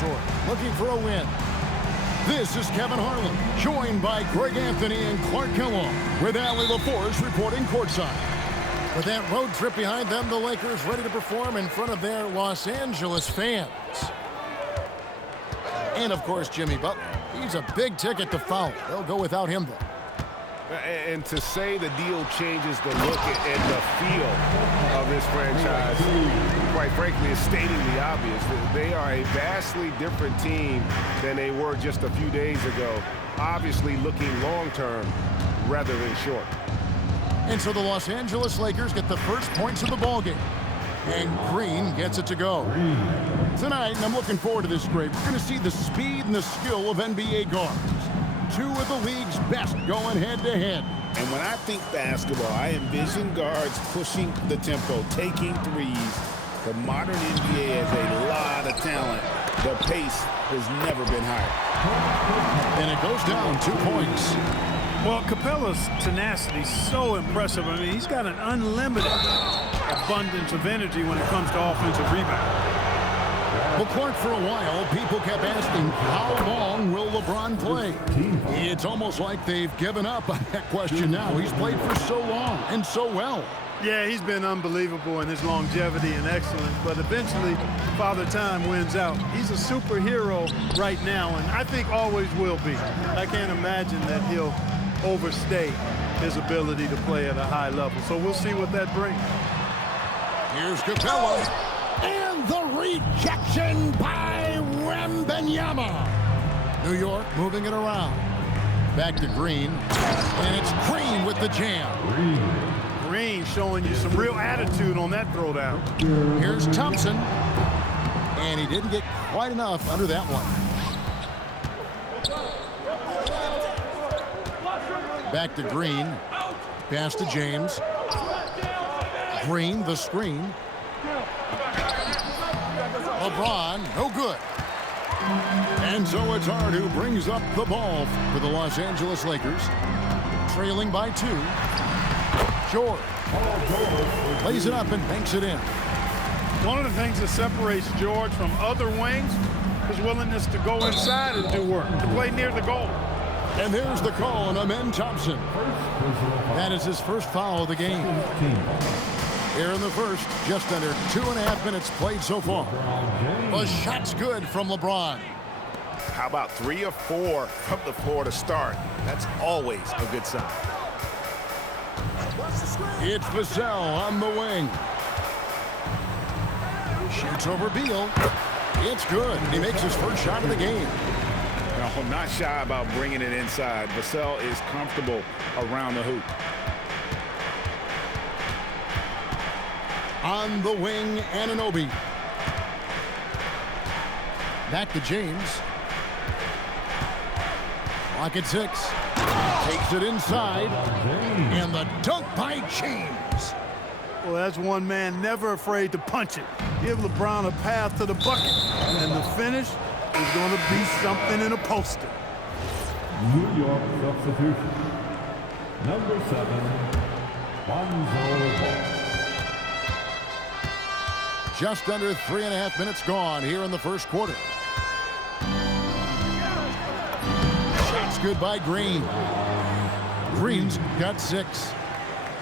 territory, looking for a win. This is Kevin Harlan, joined by Greg Anthony and Clark Kellogg, with Allie LaForce reporting courtside. With that road trip behind them, the Lakers ready to perform in front of their Los Angeles fans. And, of course, Jimmy Butler. He's a big ticket to follow. They'll go without him, though. And to say the deal changes the look and the feel of this franchise, quite frankly, is stating the obvious. They are a vastly different team than they were just a few days ago, obviously looking long-term rather than short. And so the Los Angeles Lakers get the first points of the ballgame. And Green gets it to go. Tonight, and I'm looking forward to this great, we're going to see the speed and the skill of NBA guards. Two of the league's best going head-to-head. And when I think basketball, I envision guards pushing the tempo, taking threes. The modern NBA has a lot of talent. The pace has never been higher. And it goes down 2 points. Well, Capella's tenacity is so impressive. I mean, he's got an unlimited abundance of energy when it comes to offensive rebound. Well, Clark, for a while, people kept asking, how long will LeBron play? It's almost like they've given up on that question now. He's played for so long and so well. Yeah, he's been unbelievable in his longevity and excellence, but eventually Father Time wins out. He's a superhero right now, and I think always will be. I can't imagine that he'll overstay his ability to play at a high level. So we'll see what that brings. Here's Capella. And the rejection by Wembanyama. New York moving it around. Back to Green. And it's Green with the jam. Green showing you some real attitude on that throwdown. Here's Thompson. And he didn't get quite enough under that one. Back to Green. Pass to James. Green, the screen. LeBron, no good. And so it's Hart who brings up the ball for the Los Angeles Lakers. Trailing by 2. George lays it up and banks it in. One of the things that separates George from other wings is willingness to go inside and do work, to play near the goal. And there's the call on Amen Thompson. That is his first foul of the game. Here in the first, just under 2.5 minutes played so far. The shot's good from LeBron. How about 3 or 4 from the floor to start? That's always a good sign. It's Vassell on the wing. Shoots over Beal. It's good. He makes his first shot of the game. No, not shy about bringing it inside. Vassell is comfortable around the hoop. On the wing, Anunoby. Back to James. Clock at 6. Takes it inside. And the dunk by James. Well, that's one man never afraid to punch it. Give LeBron a path to the bucket. And the finish is going to be something in a poster. New York substitution. Number 7, Lonzo Ball. Just under 3.5 minutes gone here in the first quarter. Shot's good by Green. Green's got 6.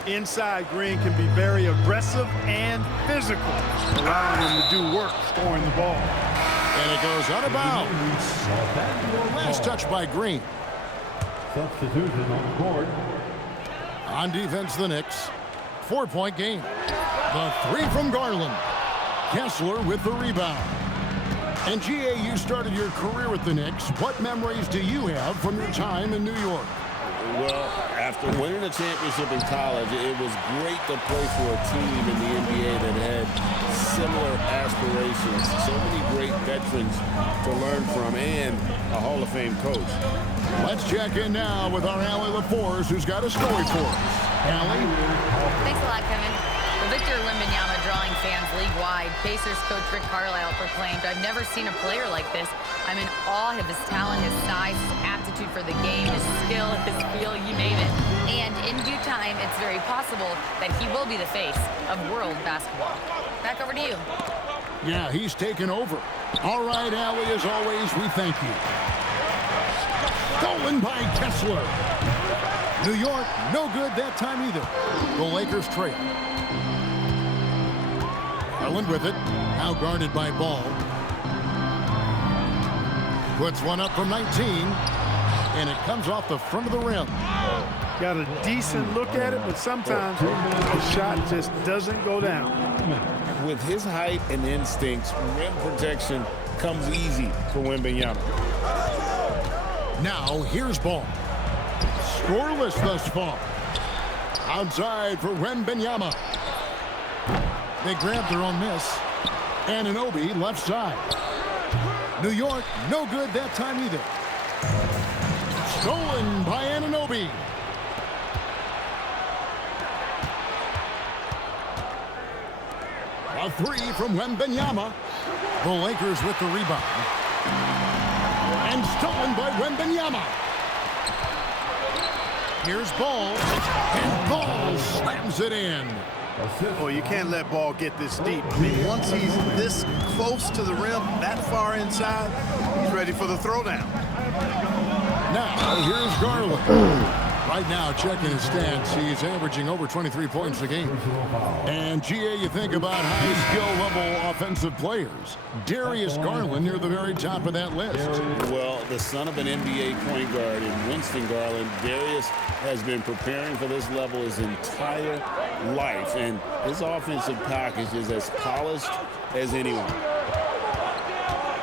Inside, Green can be very aggressive and physical, allowing him to do work scoring the ball. And it goes out of bounds. Last touch by Green. Substitution on the court. On defense, the Knicks. 4-point game. The 3 from Garland. Kessler with the rebound. And G.A., you started your career with the Knicks. What memories do you have from your time in New York? Well, after winning a championship in college, it was great to play for a team in the NBA that had similar aspirations. So many great veterans to learn from and a Hall of Fame coach. Let's check in now with our Allie LaForce, who's got a story for us. Allie? Thanks a lot, Kevin. Well, Victor Wembanyama drawing fans league-wide. Pacers coach Rick Carlisle proclaimed, "I've never seen a player like this. I'm in awe of his talent, his size, his aptitude for the game, his skill, his feel, you name it." And in due time, it's very possible that he will be the face of world basketball. Back over to you. Yeah, he's taken over. All right, Allie, as always, we thank you. Stolen by Kessler. New York, no good that time either. The Lakers trail. Garland with it. Now guarded by Ball. Puts one up from 19. And it comes off the front of the rim. Got a decent look at it, but sometimes the shot just doesn't go down. With his height and instincts, rim protection comes easy for Wembanyama. Now, here's Ball. Scoreless thus far. Outside for Wembanyama. They grab their own miss. Anunoby left side. New York, no good that time either. Stolen by Anunoby. A three from Wembanyama. The Lakers with the rebound. And stolen by Wembanyama. Here's Ball. And Ball slams it in. Oh, you can't let Ball get this deep. I mean, once he's this close to the rim, that far inside, he's ready for the throwdown. Now, here's Garland. Right now, checking his stats, he's averaging over 23 points a game. And, GA, you think about high-skill level offensive players. Darius Garland near the very top of that list. Well, the son of an NBA point guard in Winston Garland, Darius has been preparing for this level his entire life. And his offensive package is as polished as anyone.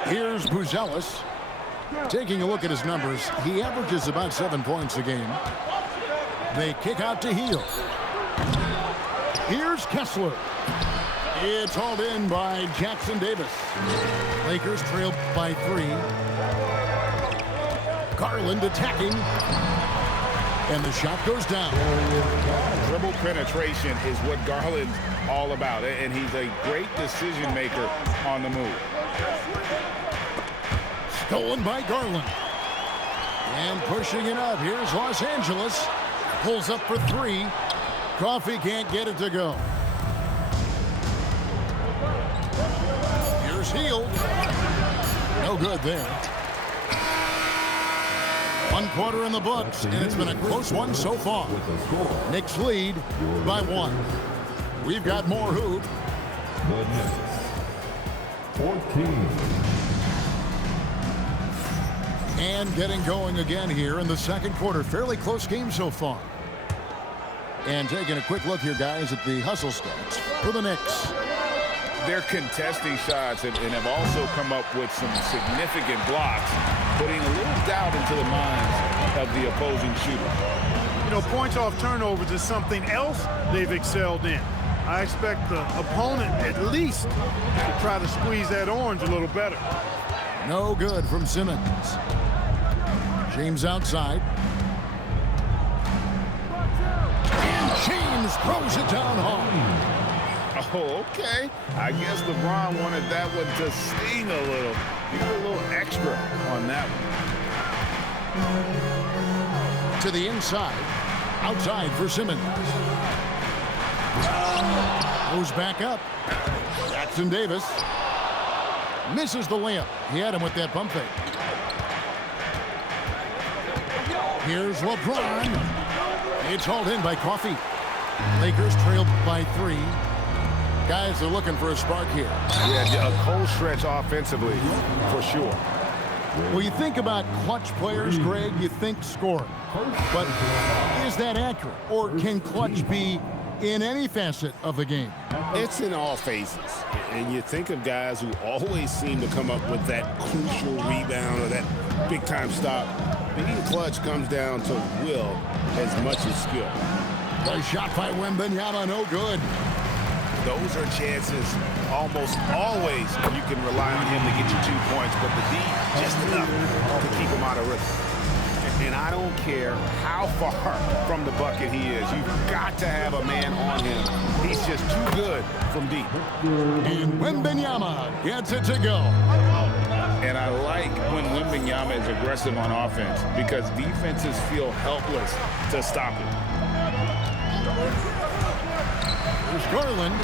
Here's Buzelis. Taking a look at his numbers, he averages about 7 points a game. They kick out to Hield. Here's Kessler. It's hauled in by Jackson Davis. Lakers trail by 3. Garland attacking. And the shot goes down. Dribble penetration is what Garland's all about, and he's a great decision maker on the move. Stolen by Garland. And pushing it up. Here's Los Angeles. Pulls up for 3. Coffee can't get it to go. Here's Hield. No good there. 1 quarter in the books, and it's been a close one so far. Knicks lead by 1. We've got more hoop. The Knicks, 14. And getting going again here in the second quarter. Fairly close game so far. And taking a quick look here, guys, at the hustle stats for the Knicks. They're contesting shots and have also come up with some significant blocks, putting a little doubt into the minds of the opposing shooter. You know, points off turnovers is something else they've excelled in. I expect the opponent at least to try to squeeze that orange a little better. No good from Simmons. James outside. And James throws it down hard. Oh, okay. I guess LeBron wanted that one to sting a little. He put a little extra on that one. To the inside. Outside for Simmons. Goes back up. Jackson Davis. Misses the layup. He had him with that pump fake. Here's LeBron. It's hauled in by Coffee. Lakers trailed by 3. Guys are looking for a spark here. Yeah, a cold stretch offensively, for sure. Well, you think about clutch players, Greg, you think scoring. But is that accurate? Or can clutch be in any facet of the game? It's in all phases. And you think of guys who always seem to come up with that crucial rebound or that big-time stop. Being clutch comes down to will as much as skill. A shot by Wembanyama, no good. Those are chances almost always you can rely on him to get you 2 points, but the D just enough to keep him out of rhythm. And I don't care how far from the bucket he is. You've got to have a man on him. He's just too good from deep. And Wembanyama gets it to go. And I like when Wembanyama is aggressive on offense because defenses feel helpless to stop him. Here's Garland.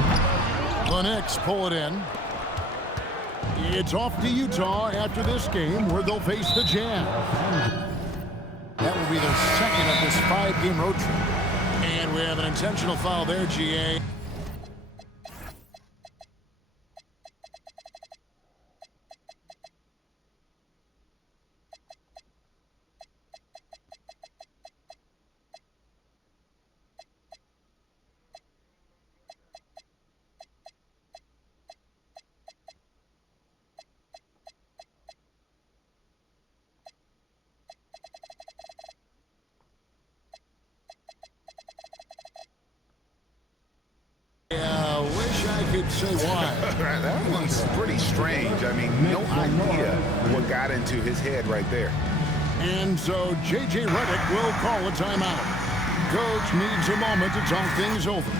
The Knicks pull it in. It's off to Utah after this game where they'll face the Jazz. That will be their second of this 5-game road trip. And we have an intentional foul there, GA. Say why. That one's pretty strange. I mean, no idea what got into his head right there. And so J.J. Redick will call a timeout. Coach needs a moment to talk things over.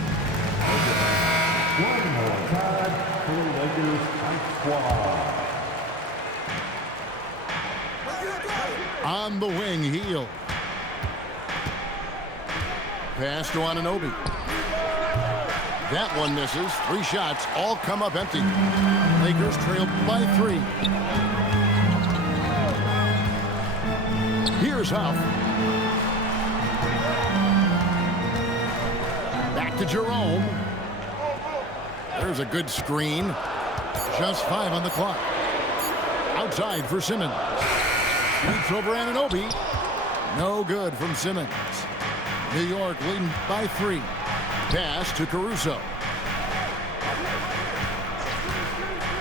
One more time for the Lakers Ice Squad. On the wing, Hield. Pass to Anunoby. That one misses. 3 shots, all come up empty. Lakers trail by 3. Here's Huff. Back to Jerome. There's a good screen. Just 5 on the clock. Outside for Simmons. Shoots over Anunoby. No good from Simmons. New York leading by 3. Pass to Caruso.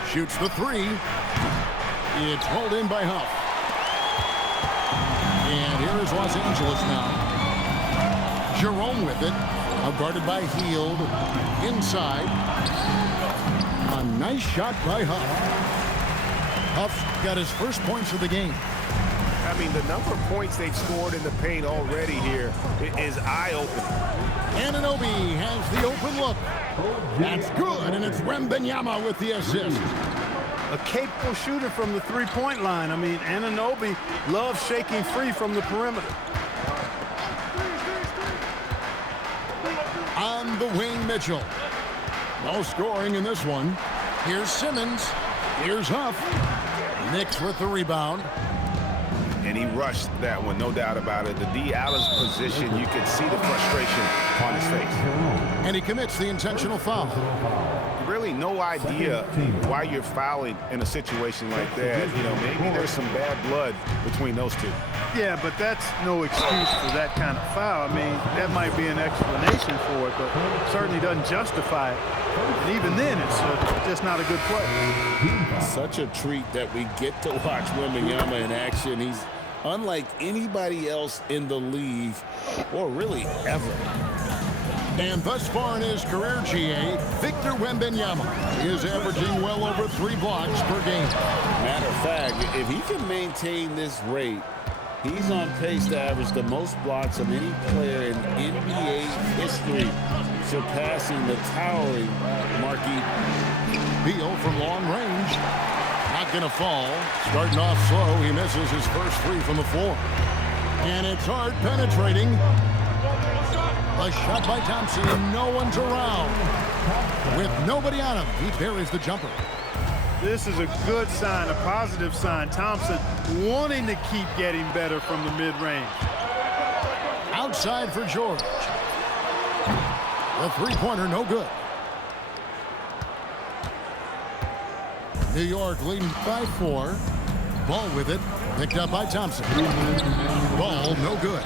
Shoots the 3. It's hauled in by Huff. And here's Los Angeles now. Jerome with it. Now guarded by Hield. Inside. A nice shot by Huff. Huff's got his first points of the game. I mean, the number of points they've scored in the paint already here is eye-opening. Anunoby has the open look. That's good, and it's Wembanyama with the assist. A capable shooter from the three-point line. I mean, Anunoby loves shaking free from the perimeter. On the wing, Mitchell. No scoring in this one. Here's Simmons. Here's Huff. Knicks with the rebound. And he rushed that one, no doubt about it. The D. Allen's position, you can see the frustration on his face. And he commits the intentional foul. Really no idea why you're fouling in a situation like that. You know, maybe there's some bad blood between those two. Yeah, but that's no excuse for that kind of foul. I mean, that might be an explanation for it, but certainly doesn't justify it. And even then, it's just not a good play. Such a treat that we get to watch Wembanyama in action. He's unlike anybody else in the league, or really ever. And thus far in his career, GA, Victor Wembanyama is averaging well over 3 blocks per game. Matter of fact, if he can maintain this rate, he's on pace to average the most blocks of any player in NBA history, surpassing the towering Marquis. Beal from long range. Not going to fall. Starting off slow, he misses his first 3 from the floor. And it's hard penetrating. A shot by Thompson, and no one's around. With nobody on him, he buries the jumper. This is a good sign, a positive sign. Thompson wanting to keep getting better from the mid-range. Outside for George. The 3-pointer, no good. New York leading by 4. Ball with it, picked up by Thompson. Ball, no good.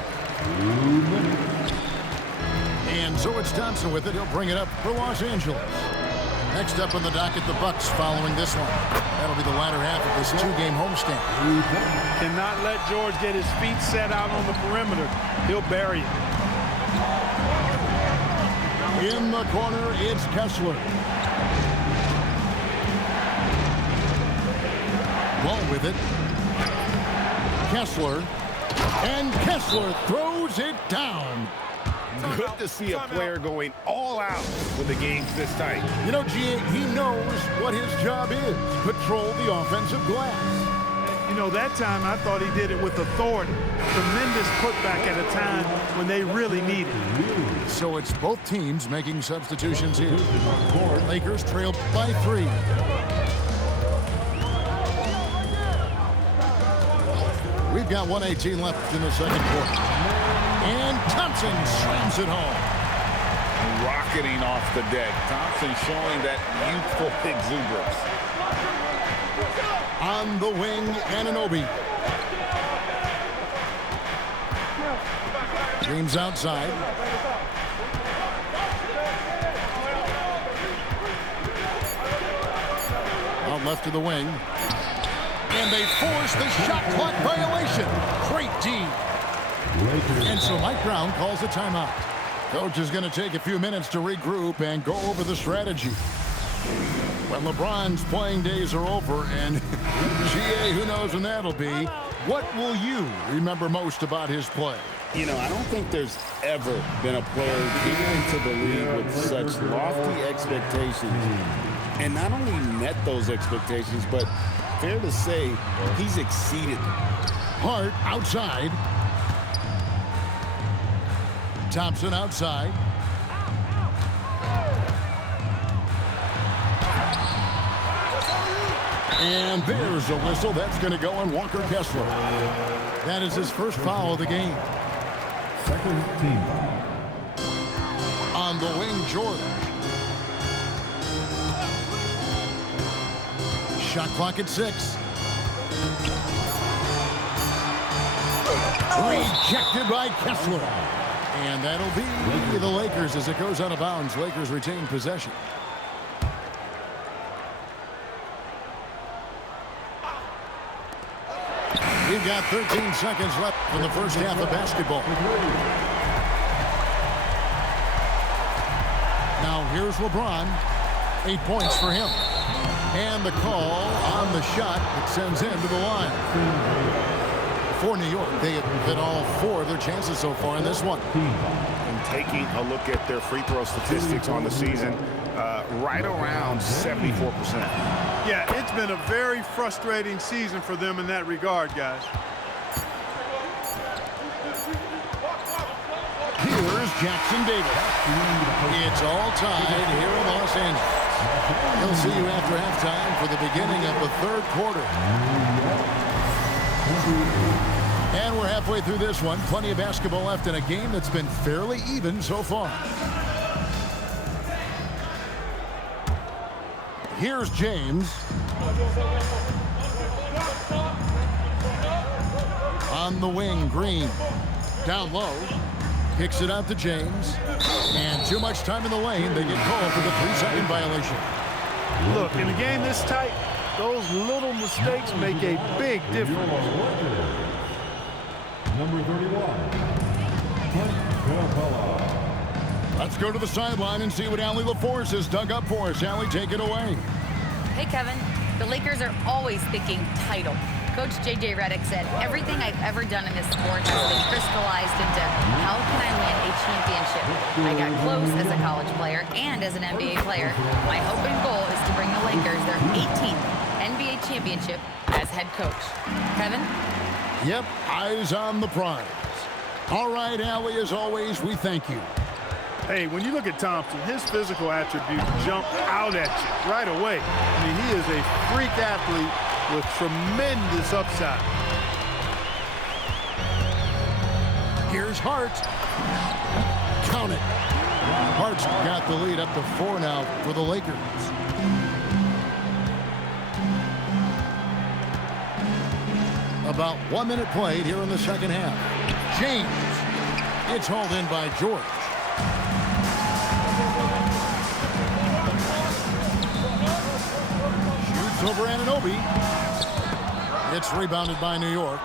And so it's Thompson with it. He'll bring it up for Los Angeles. Next up on the docket, the Bucks following this one. That'll be the latter half of this 2-game homestand. Cannot let George get his feet set out on the perimeter. He'll bury it. In the corner, it's Kessler. Ball with it. Kessler. And Kessler throws it down. Good to see a player going all out when the game's this tight. You know, G.A., he knows what his job is. Patrol the offensive glass. You know, that time I thought he did it with authority. Tremendous putback at a time when they really need it. So it's both teams making substitutions here. Lakers trail by 3. We've got 1:18 left in the second quarter. And Thompson slams it home. Rocketing off the deck. Thompson showing that youthful exuberance. On the wing, Anunoby. James outside. Out left of the wing. And they force the shot clock violation. Great D. And so Mike Brown calls a timeout. Coach is going to take a few minutes to regroup and go over the strategy. When LeBron's playing days are over, and GA, who knows when that'll be, what will you remember most about his play? You know, I don't think there's ever been a player who came into the league with such lofty expectations and not only met those expectations, but fair to say, he's exceeded them. Hart outside. Thompson outside. And there's a whistle. That's going to go on Walker Kessler. That is his first foul of the game. Second team. On the wing, George. Shot clock at 6. Rejected by Kessler. And that'll be the Lakers as it goes out of bounds. Lakers retain possession. We've got 13 seconds left in the first half of basketball. Now here's LeBron. 8 points for him. And the call on the shot that sends him to the line. For New York, they have hit all 4 of their chances so far in this one. And taking a look at their free throw statistics on the season, right around 74%. Yeah, it's been a very frustrating season for them in that regard, guys. Here's Jackson Davis. It's all tied here in Los Angeles. We'll see you after halftime for the beginning of the third quarter. And we're halfway through this one. Plenty of basketball left in a game that's been fairly even so far. Here's James. On the wing, Green. Down low. Kicks it out to James. And too much time in the lane. They get called for the 3-second violation. Look, in a game this tight, those little mistakes make a big difference. Number 31. Capella. Let's go to the sideline and see what Allie LaForce has dug up for us. Allie, take it away. Hey, Kevin. The Lakers are always thinking title. Coach J.J. Redick said, everything I've ever done in this sport has been crystallized into how can I win a championship? I got close as a college player and as an NBA player. My hope and goal is to bring the Lakers their 18th NBA championship as head coach. Kevin? Yep, eyes on the prize. All right, Allie, as always, we thank you. Hey, when you look at Thompson, his physical attributes jump out at you right away. I mean, he is a freak athlete with tremendous upside. Here's Hart. Count it. Hart's got the lead up to 4 now for the Lakers. About 1 minute played here in the second half. James. It's hauled in by George. Shoots over Anunoby. It's rebounded by New York.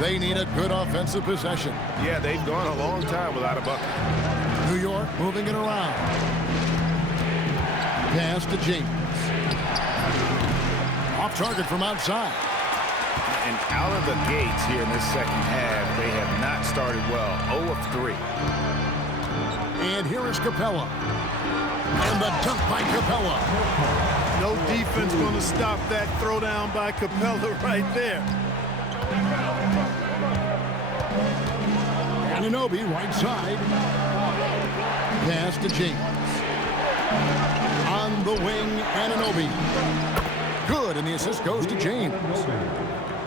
They need a good offensive possession. Yeah, they've gone a long time without a bucket. New York moving it around. Pass to James. Off target from outside. And out of the gates here in this second half, they have not started well. 0 of 3. And here is Capella. And the dunk by Capella. No defense going to stop that throwdown by Capella right there. Anunoby right side. Pass to James. On the wing, Anunoby. Good, and the assist goes to James.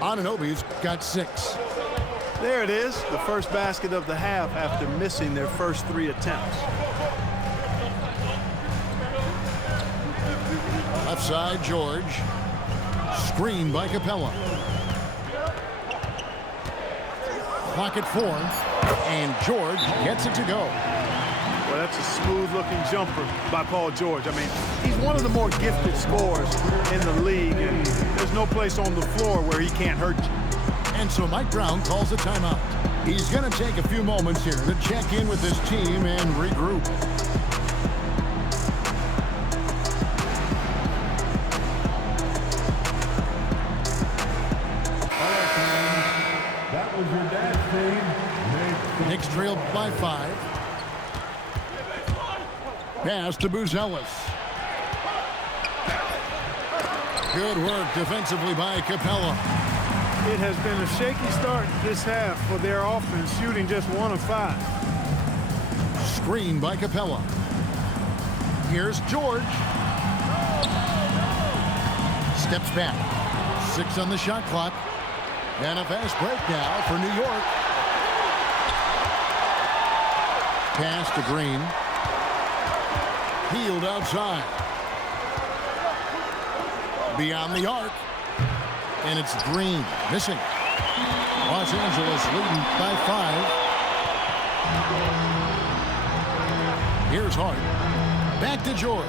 Anunoby's got 6. There it is, the first basket of the half after missing their first 3 attempts. Left side, George. Screen by Capella. Clock at 4, and George gets it to go. Well, that's a smooth-looking jumper by Paul George. I mean, he's one of the more gifted scorers in the league, and there's no place on the floor where he can't hurt you. And so Mike Brown calls a timeout. He's going to take a few moments here to check in with his team and regroup. That was your dad's name. Knicks trailed by 5. Pass to Buzelis. Good work defensively by Capella. It has been a shaky start this half for their offense, shooting just 1 of 5. Screen by Capella. Here's George. Steps back. 6 on the shot clock. And a fast break now for New York. Pass to Green. Healed outside. Beyond the arc. And it's Green missing. Los Angeles leading by 5. Here's Hart. Back to George.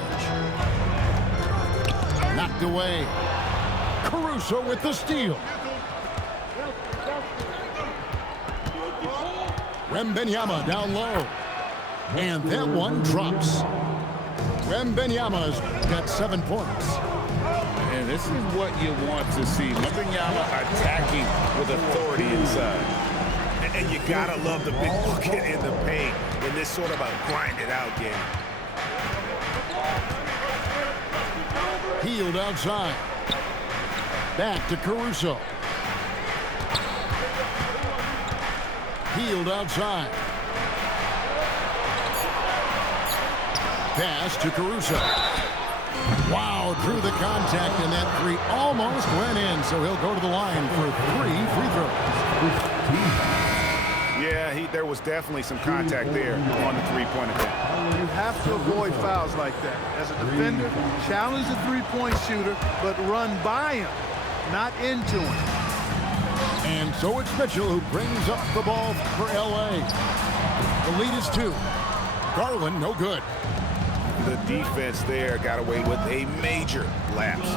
Knocked away. Caruso with the steal. Wembanyama down low. And that one drops. Wembanyama's got 7 points. And this is what you want to see. Wembanyama attacking with authority inside. And you gotta love the big bucket in the paint in this sort of a grind-it-out game. Healed outside. Back to Caruso. Healed outside. Pass to Caruso. Wow, through the contact, and that 3 almost went in, so he'll go to the line for 3 free throws. Yeah, there was definitely some contact there on the three-point attempt. You have to avoid fouls like that. As a defender, challenge the three-point shooter, but run by him, not into him. And so it's Mitchell who brings up the ball for L.A. The lead is 2. Garland, no good. The defense there got away with a major lapse.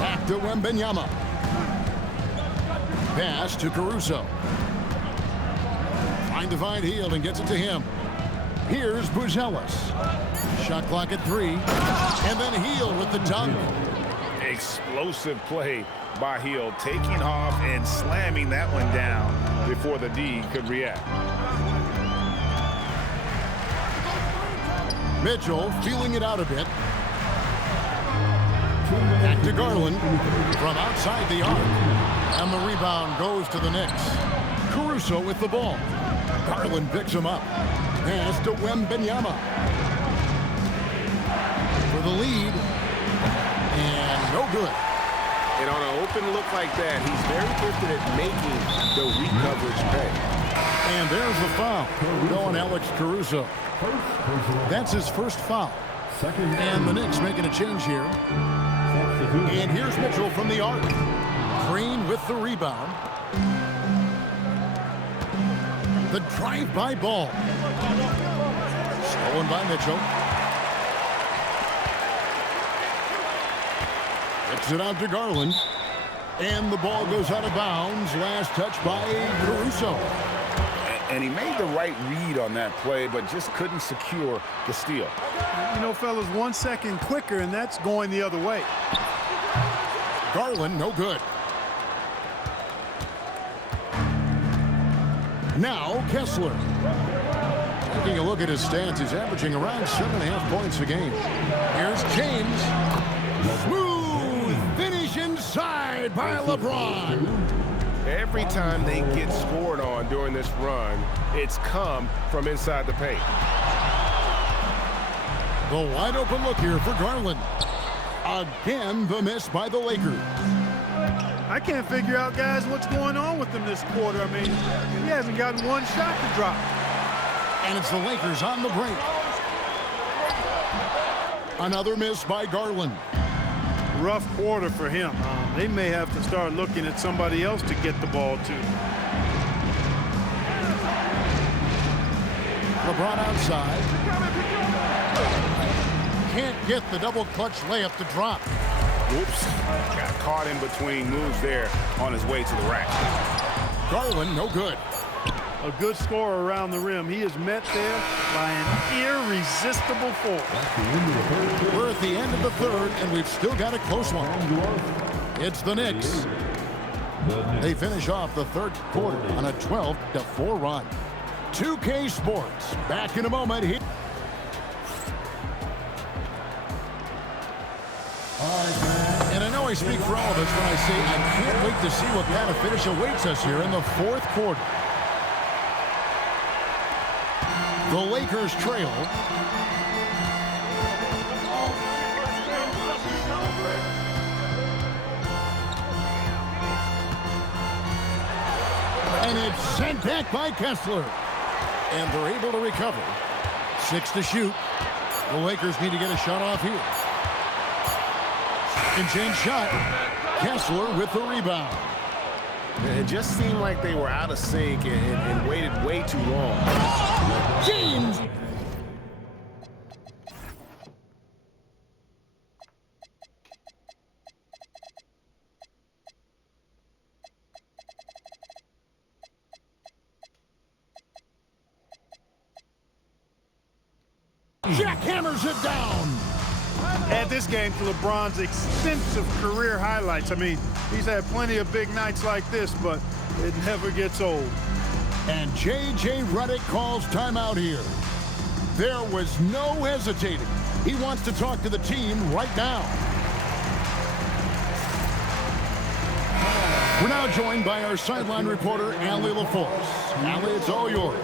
Back to Wembanyama. Pass to Caruso. Trying to find Hield and gets it to him. Here's Buzelis. Shot clock at 3. And then Hield with the dunk. Explosive play by Hield, taking off and slamming that one down before the D could react. Mitchell feeling it out a bit. Back to Garland from outside the arc. And the rebound goes to the Knicks. Caruso with the ball. Garland picks him up. Pass to Wembanyama. For the lead. And no good. And on an open look like that, he's very gifted at making the recoverage pay. And there's the foul. Going Alex Caruso. That's his first foul. And the Knicks making a change here. And here's Mitchell from the arc. Green with the rebound. The drive-by ball. Stolen by Mitchell. Gets it out to Garland. And the ball goes out of bounds. Last touch by Caruso. And he made the right read on that play, but just couldn't secure the steal. You know, fellas, 1 second quicker, and that's going the other way. Garland, no good. Now, Kessler. Taking a look at his stats, he's averaging around 7.5 points a game. Here's James. Smooth finish inside by LeBron. Every time they get scored on during this run, it's come from inside the paint. The wide open look here for Garland. Again, the miss by the Lakers. I can't figure out, guys, what's going on with him this quarter. I mean, he hasn't gotten one shot to drop. And it's the Lakers on the break. Another miss by Garland. Rough quarter for him. They may have to start looking at somebody else to get the ball to. LeBron outside. Can't get the double clutch layup to drop. Oops. Got caught in between moves there on his way to the rack. Garland, no good. A good scorer around the rim. He is met there by an irresistible force. We're at the end of the third, and we've still got a close one. It's the Knicks. They finish off the third quarter on a 12-4 run. 2K Sports, back in a moment. And I know I speak for all of us when I say I can't wait to see what kind of finish awaits us here in the fourth quarter. The Lakers trail. And it's sent back by Kessler. And they're able to recover. 6 to shoot. The Lakers need to get a shot off here. Second chance shot. Kessler with the rebound. It just seemed like they were out of sync and waited way too long. James. Jackhammers it down. Add this game to LeBron's extensive career highlights. I mean, he's had plenty of big nights like this, but it never gets old. And J.J. Redick calls timeout here. There was no hesitating. He wants to talk to the team right now. We're now joined by our sideline reporter, Allie LaForce. Allie, it's all yours.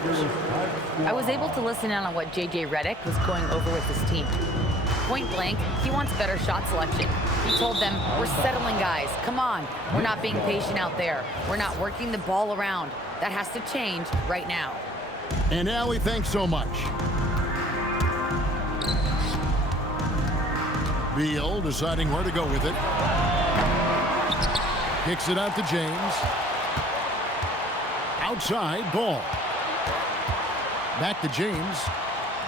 I was able to listen in on what J.J. Redick was going over with his team. Point blank, he wants better shot selection. He told them, we're settling guys. Come on. We're not being patient out there. We're not working the ball around. That has to change right now. And Allie, thanks so much. Beal deciding where to go with it. Kicks it out to James. Outside, Ball. Back to James.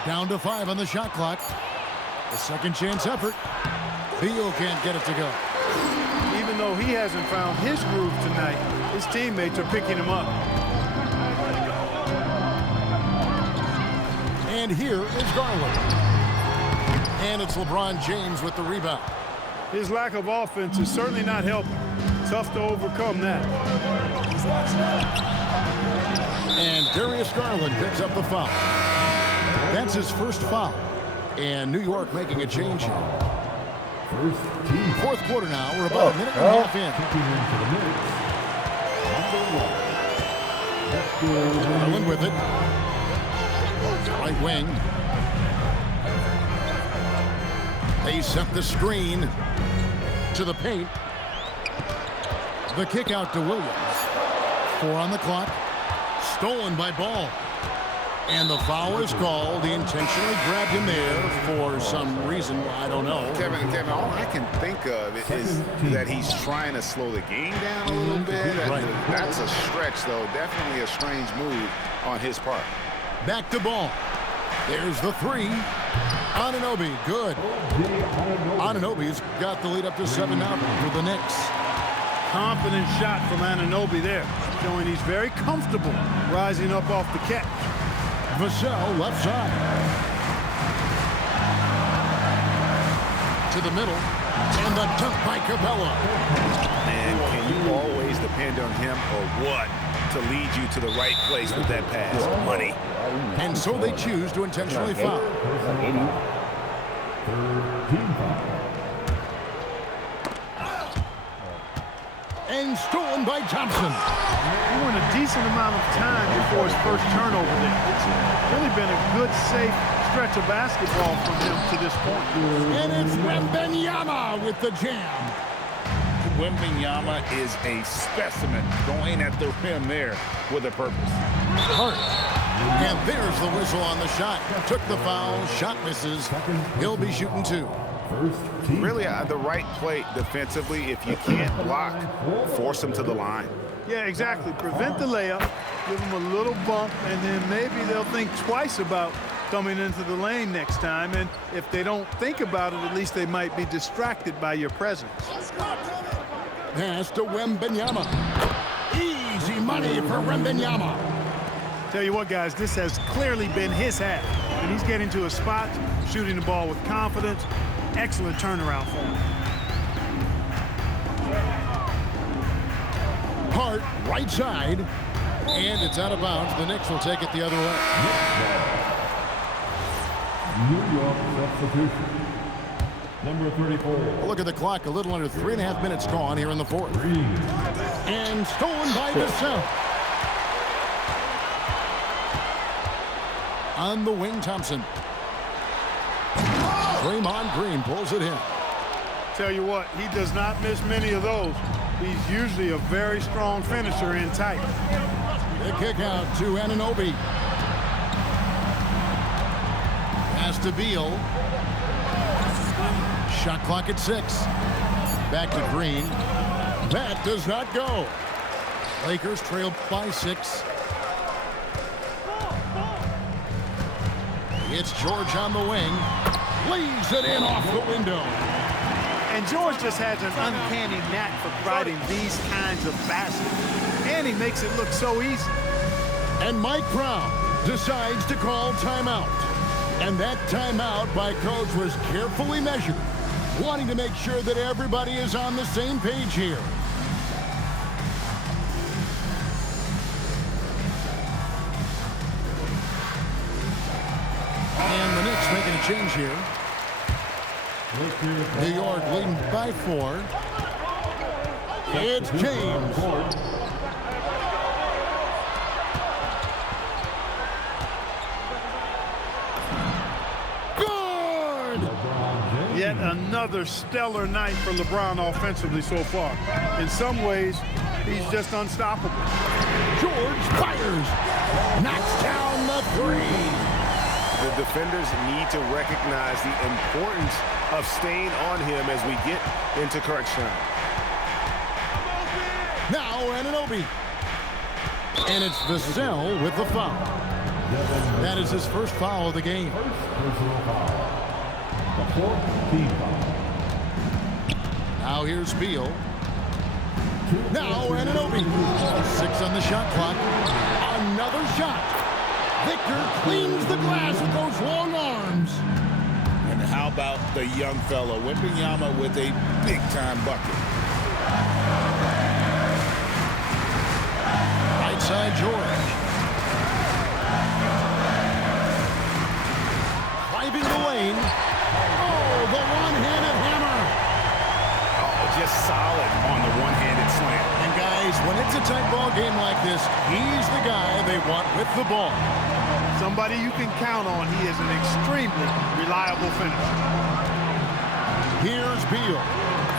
Down to 5 on the shot clock. A second chance effort. Beal can't get it to go. Even though he hasn't found his groove tonight, his teammates are picking him up. And here is Garland. And it's LeBron James with the rebound. His lack of offense is certainly not helping. Tough to overcome that. And Darius Garland picks up the foul. That's his first foul. And New York making a change here. Fourth quarter now. We're about a minute and a half in. Garland with it. Right wing. They set the screen to the paint. The kick out to Williams. 4 on the clock. Stolen by Ball. And the foul is called. He intentionally grabbed him there for some reason. I don't know. Kevin, all I can think of is that he's trying to slow the game down a little bit. Right. That's a stretch, though. Definitely a strange move on his part. Back to Ball. There's the 3. Anunoby, good. Anunoby's got the lead up to 7 now for the Knicks. Confident shot from Anunoby there, showing he's very comfortable rising up off the catch. Vassell left side. To the middle. And the dunk by Capella. And can you always depend on him or what to lead you to the right place with that pass? Money. And so they choose to intentionally foul. And stolen by Thompson. He went a decent amount of time before his first turnover there. It's really been a good, safe stretch of basketball from him to this point. And it's Wembanyama with the jam. Wembanyama is a specimen going at the rim there with a purpose. Hart. And there's the whistle on the shot. Took the foul. Shot misses. He'll be shooting 2. Really the right play defensively. If you can't block, force them to the line. Yeah, exactly. Prevent the layup, give them a little bump, and then maybe they'll think twice about coming into the lane next time. And if they don't think about it, at least they might be distracted by your presence. Pass to Wembanyama. Easy money for Wembanyama. Tell you what, guys, this has clearly been his half. And he's getting to a spot, shooting the ball with confidence. Excellent turnaround for him. Hart, right side. And it's out of bounds. The Knicks will take it the other way. New York substitution. Number 34. Look at the clock. A little under 3.5 minutes gone here in the fourth. And stolen by Vassell. On the wing, Thompson. Draymond Green pulls it in. Tell you what, he does not miss many of those. He's usually a very strong finisher in tight. The kick out to Anunoby. Pass to Beal. Shot clock at 6. Back to Green. That does not go. Lakers trail by 6. It's George on the wing. Lays it in off the window. And George just has an uncanny knack for providing these kinds of baskets. And he makes it look so easy. And Mike Brown decides to call timeout. And that timeout by Coach was carefully measured, wanting to make sure that everybody is on the same page here. And the Knicks making a change here. New York leading by 4. It's James. Good! Yet another stellar night for LeBron offensively so far. In some ways, he's just unstoppable. George fires. Knocks down the 3. The defenders need to recognize the importance of staying on him as we get into crunch time. Now Anunoby. And it's Vassell with the foul. That is his first foul of the game. Personal foul. The 4th team foul. Now here's Beal. Now Anunoby. 6 on the shot clock. Another shot. Victor cleans the glass with those long arms. And how about the young fella, Wembanyama, with a big-time bucket. Right side, George. Driving the lane. Oh, the one-handed hammer. Oh, just solid on the one-handed slam. And guys, when it's a tight ball game like this, he's the guy they want with the ball. Somebody you can count on. He is an extremely reliable finisher. Here's Beal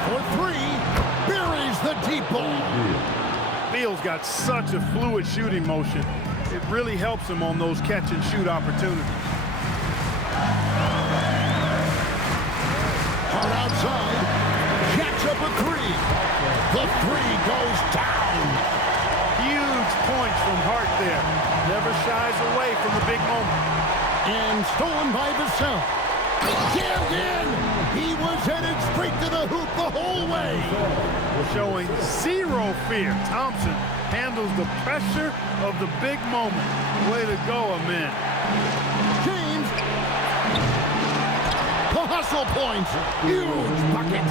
for 3. Buries the deep ball. Beal's got such a fluid shooting motion. It really helps him on those catch-and-shoot opportunities. Hard outside. Jacks up a 3. The 3 goes down. Huge points from Hart there. Never shies away from the big moment. And stolen by Vassell. Jammed in. He was headed straight to the hoop the whole way. Showing zero fear. Thompson handles the pressure of the big moment. Way to go, Amin. James. The hustle points. Huge bucket.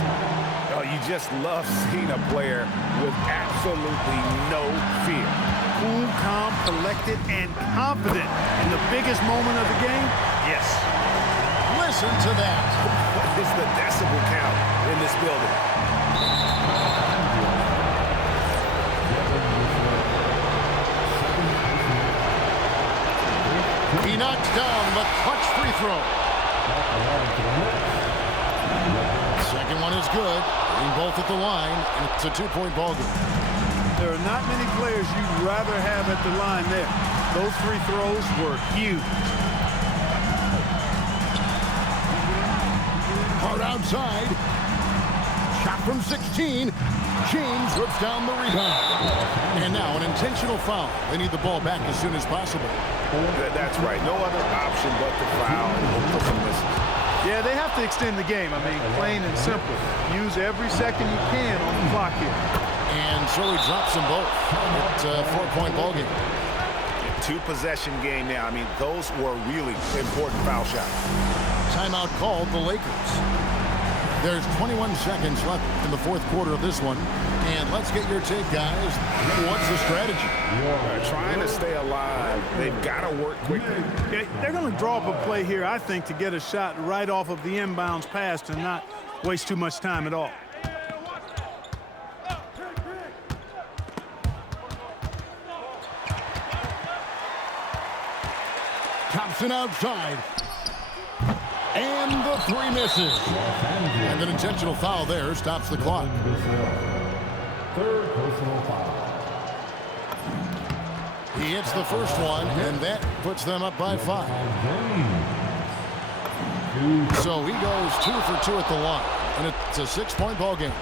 Oh, you just love seeing a player with absolutely no fear. Cool, calm, collected, and confident in the biggest moment of the game? Yes. Listen to that. What is the decibel count in this building? He knocks down the clutch free throw. 2 Second one is good. Getting both at the line, and it's a 2-point ball game. There are not many players you'd rather have at the line there. Those free throws were huge. Hard outside. Shot from 16. James rips down the rebound. And now an intentional foul. They need the ball back as soon as possible. That's right. No other option but to foul and hope for some misses. Yeah, they have to extend the game. I mean, plain and simple. Use every second you can on the clock here. And so he drops them both. It's a 4-point ball game. 2-possession game now. I mean, those were really important foul shots. Timeout called the Lakers. There's 21 seconds left in the fourth quarter of this one. And let's get your take, guys. What's the strategy? Trying to stay alive. They've got to work quickly. They're going to draw up a play here, I think, to get a shot right off of the inbounds pass and not waste too much time at all. Thompson outside. And the 3 misses. And an intentional foul there stops the clock. Third personal foul. He hits the first one, and that puts them up by 5. So he goes 2 for 2 at the line, and it's a 6-point ball game.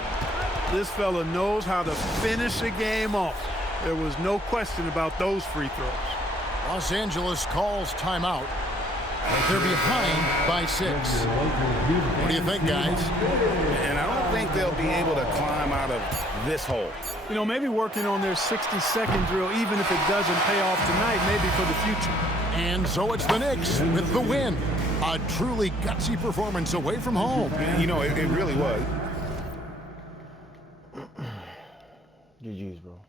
This fella knows how to finish a game off. There was no question about those free throws. Los Angeles calls timeout. They're behind by 6. What do you think, guys? And I don't think they'll be able to climb out of this hole. You know, maybe working on their 60-second drill, even if it doesn't pay off tonight, maybe for the future. And so it's the Knicks with the win. A truly gutsy performance away from home. You know, it really was. GG's, bro.